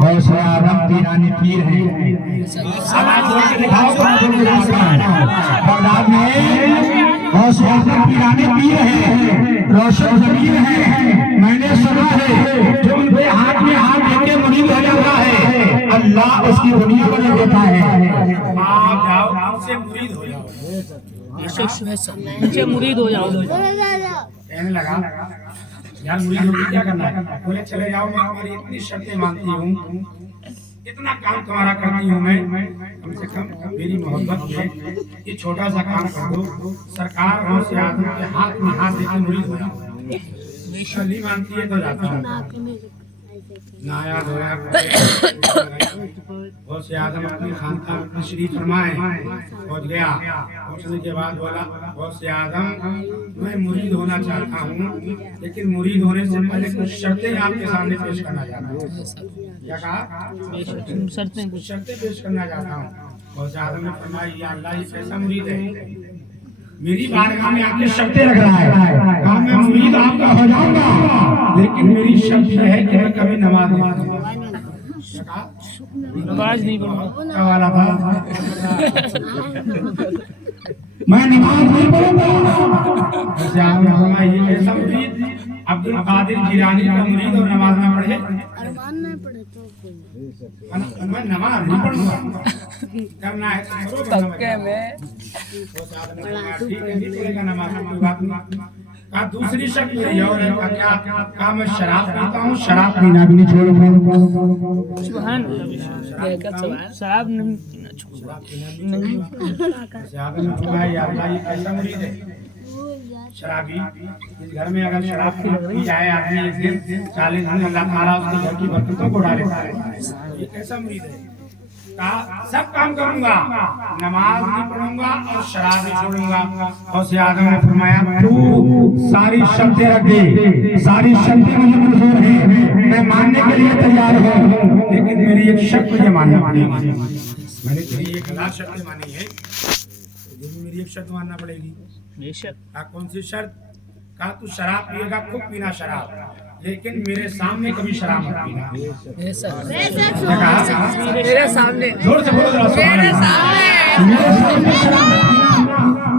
गौसे आजम पीराने पीर हैं। आवाज जोड़ के दिखाओ बगदाद में गौसे आजम पीराने पीर हैं, रोशन जमीर हैं। मैंने सुना है जो उनके हाथ में हाथ देके मुरीद हो जाता है अल्लाह उसकी दुनिया बदल देता है। आप जाओ उनसे मुरीद हो जाओ, उनसे मुरीद हो जाओ। कहने लगा यार मुरीद होके क्या करना है? बोले चले जाओ, मैं तुम्हारी इतनी शर्तें मानती हूँ, इतना काम तुम्हारा करती हूँ मैं, कम से कम मेरी मोहब्बत में ये छोटा सा काम कर दो, सरकार गौसे आजम के हाथ में हाथ देके मुरीद हो जाओ। नहीं मानती है तो जाता हूँ नाया धोया गौसे आजम अपनी खानका में तशरीफ फरमाए, पहुंच गया। पहुंचने के बाद बोला गौसे आजम मैं मुरीद होना चाहता हूँ, लेकिन मुरीद होने से पहले कुछ शर्तें आपके सामने पेश करना चाहता हूँ। क्या कहा? शर्तें पेश करना चाहता हूँ। गौसे आजम ने फरमाया या अल्लाह ये कैसा मुरीद है, मेरी बारगाह में आके शर्तें रख रहा है। कहा मैं मुरीद आपका हो जाऊंगा, लेकिन मेरी शर्त है कि मैं कभी नमाज नहीं पढ़ूंगा। नमाज नहीं पढ़ूंगा वाला था मैं नमाज नहीं पढ़ूंगा। ये कैसा मुरीद? अब्दुल कादिर जिलानी का मुरीद और नमाज ना पढ़े, मैं नमाज नहीं पढ़ूंगा, करना है तो कहा दूसरी शर्त मेरी और है। क्या? कहा मैं शराब पीता हूँ, शराब पीना भी नहीं छोड़ूंगा। शराब नहीं शराबी इस घर में अगर शराब पी जाए आदमी 40 दिन अल्लाह ताला उसके घर की बरकतों को उड़ा लेता है। ये कैसा मुरीद है? कहा सब काम करूंगा, नमाज नहीं पढ़ूंगा और शराब नहीं छोड़ूंगा। गौसे आजम ने फरमाया तू सारी शर्तें रख दे, सारी शर्तें मुझे मंजूर है, मैं मानने के लिए तैयार हूँ, लेकिन मेरी एक शर्त मुझे मानना पड़ेगी। मैंने तेरी 1000 शर्तें मानी है, मेरी एक शर्त मानना पड़ेगी। कौन सी शर्त? कहा तू शराब पिएगा, खूब पीना शराब, लेकिन मेरे सामने कभी शराब मत पीना। मेरे सामने जोर से बोलो, मेरे सामने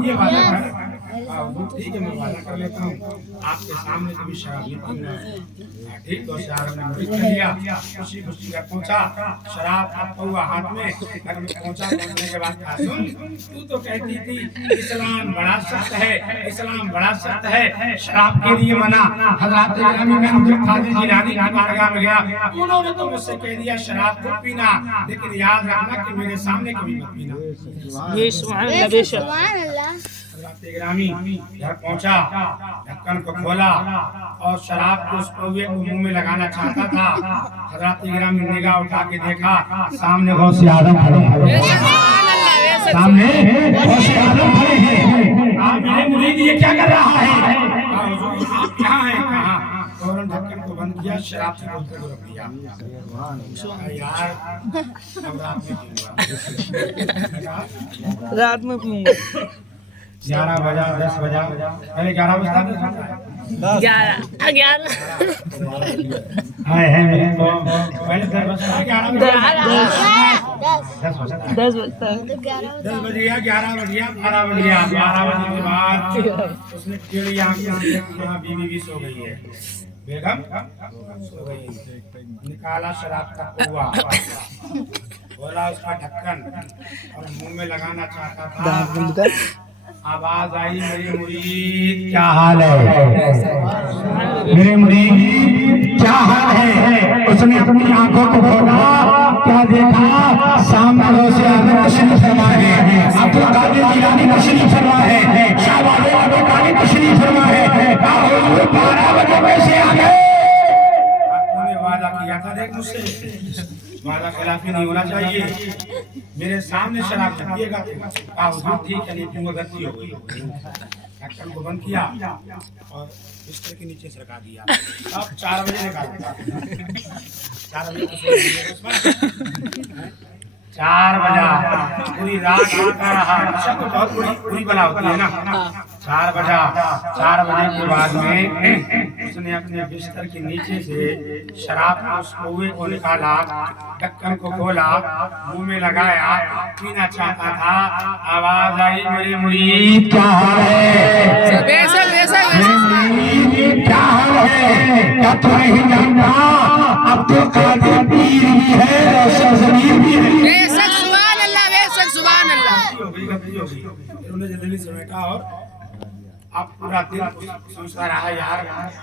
ये बात है। ठीक है मैं वादा कर लेता हूँ आपके सामने कभी शराब नहीं पीना। ठीक तो शराब ने मुझे कर लिया, खुशी खुशी घर पहुँचा, शराब हुआ हाथ में। घर में पहुँचा, पहुँचने के बाद कहा सुन तू तो कहती थी इस्लाम बड़ा सख्त है, इस्लाम बड़ा सख्त है, शराब के लिए मना। हज़रत अब्दुल कादिर जिलानी की बारगाह में गया, उन्होंने तो मुझसे कह दिया शराब को पीना, लेकिन याद रखना कि मेरे सामने कभी मत पीना। ये सुभान अल्लाह बेशक। ग्रामी घर पहुंचा, ढक्कन को खोला और शराब को उस कौवे को मुंह में लगाना चाहता था। हज़रत ग्रामी निगाह उठा के देखा, सामने गौसे आजम खड़े हैं, सामने गौसे आजम खड़े हैं। मेरे मुरीद ये क्या कर रहा है? आप कहाँ हैं? कहाँ? फौरन ढक्कन को बंद किया, शराब से बोतल को रख दिया। यार अब रात में पीऊंगा। 11 बजा 10 बजा, पहले 11 बजता था, 11 है मेरे को पहले 10 बजता, 11 बजता, 10 बजता है, 10 बज गया, 11 बज गया, 12 बज गया। 12 बजने के बाद उसने टेढ़ी आंखें से देखा, बीवी भी सो गई है, बेगम सो गई। निकाला शराब का कौवा, बोला उसका ढक्कन और मुंह में लगाना चाहता था। आवाज आई मेरे मुरीद क्या हाल है, मेरे मुरीद क्या हाल है। उसने अपनी आंखों को खोला, क्या देखा? सामने गौसे आजम तशरीफ फरमा है, अब्दुल कादिर जिलानी तशरीफ फरमा है, शाहबाज अब्दुल कादिर तशरीफ फरमा है। 12 बजे वैसे आ गए। आपने वादा किया था, देख मुझसे वादा खिलाफी नहीं होना चाहिए, मेरे सामने शराब पिएगा। हुजूर ठीक है, लेकिन वो गलती हो गई। ढक्कन को बंद किया और बिस्तर के नीचे सरका दिया। अब 4 बजे निकाल 4 बजे 4 बजा, पूरी रात रोता रहा। अच्छा तो बहुत बुरी बला होती है ना। 4 बजा, 4 बजे के बाद में उसने अपने बिस्तर के नीचे से शराब को उस कुएं को निकाला, ढक्कन को खोला, मुंह में लगाया, पीना चाहता था। आवाज आई, मेरे मुरीद क्या हाल है? क्या हाल है? क्या तू नहीं जानता? अब तो कादिर पीर भी है, रोशन ज़मीर भी है। उन्होंने जल्दी समेटा और अब पूरा दिन सोचता रहा, यार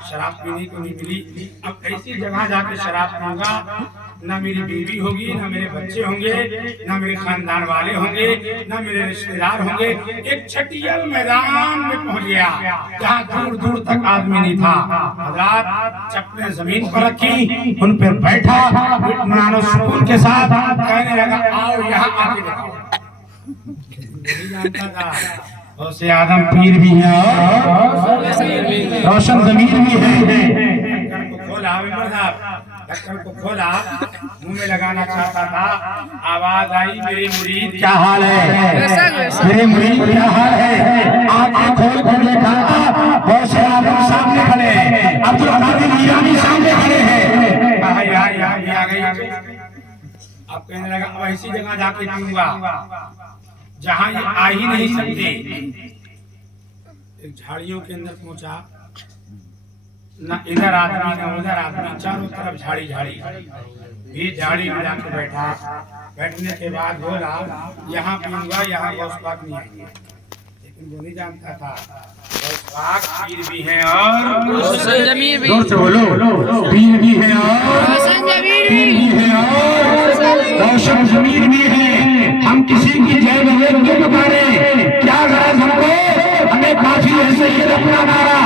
शराब पीने को नहीं मिली, अब ऐसी जगह जाके शराब पीऊंगा, ना मेरी बीवी होगी, ना मेरे बच्चे होंगे, ना मेरे खानदान वाले होंगे, ना मेरे रिश्तेदार होंगे। एक छटियल मैदान में पहुंच गया जहाँ दूर दूर तक आदमी नहीं था। हज़रात चप्पलें जमीन पर रखी, उन पर बैठा, इत्मीनान सुकून के साथ कहने लगा, आओ यहाँ आके देखो। नहीं जानता था गौसे आदम पीर भी है और रोशन ज़मीर भी है। ढक्कन को खोला, ढक्कन को खोला, मुंह में लगाना चाहता था। आवाज आई, मेरे मुरीद क्या हाल है? मेरे मुरीद क्या हाल है? आंखें खोल कर देखा, गौसे आदम सामने खड़े, अब्दुल कादिर मीरानी सामने खड़े हैं। कहा यार ये आ गई। अब कहने लगा, अब ऐसी जगह जाके पीऊंगा जहाँ ये आ ही नहीं सकते। एक झाड़ियों के अंदर पहुंचा, न इधर आदमी न उधर आदमी, चारों तरफ झाड़ी झाड़ी। भी झाड़ी में जाकर बैठा। बैठने के बाद बोला, यहाँ पीऊंगा, यहाँ गौस पाक नहीं आएंगे। लेकिन वो नहीं जानता था गौस पाक पीर भी हैं और जोर से बोलो, पीर भी हैं और रोशन ज़मीर भी है। हम किसी की जय बजै क्यों पुकारे? क्या गरज हमको? हमें काफी है सैयद अपना नारा।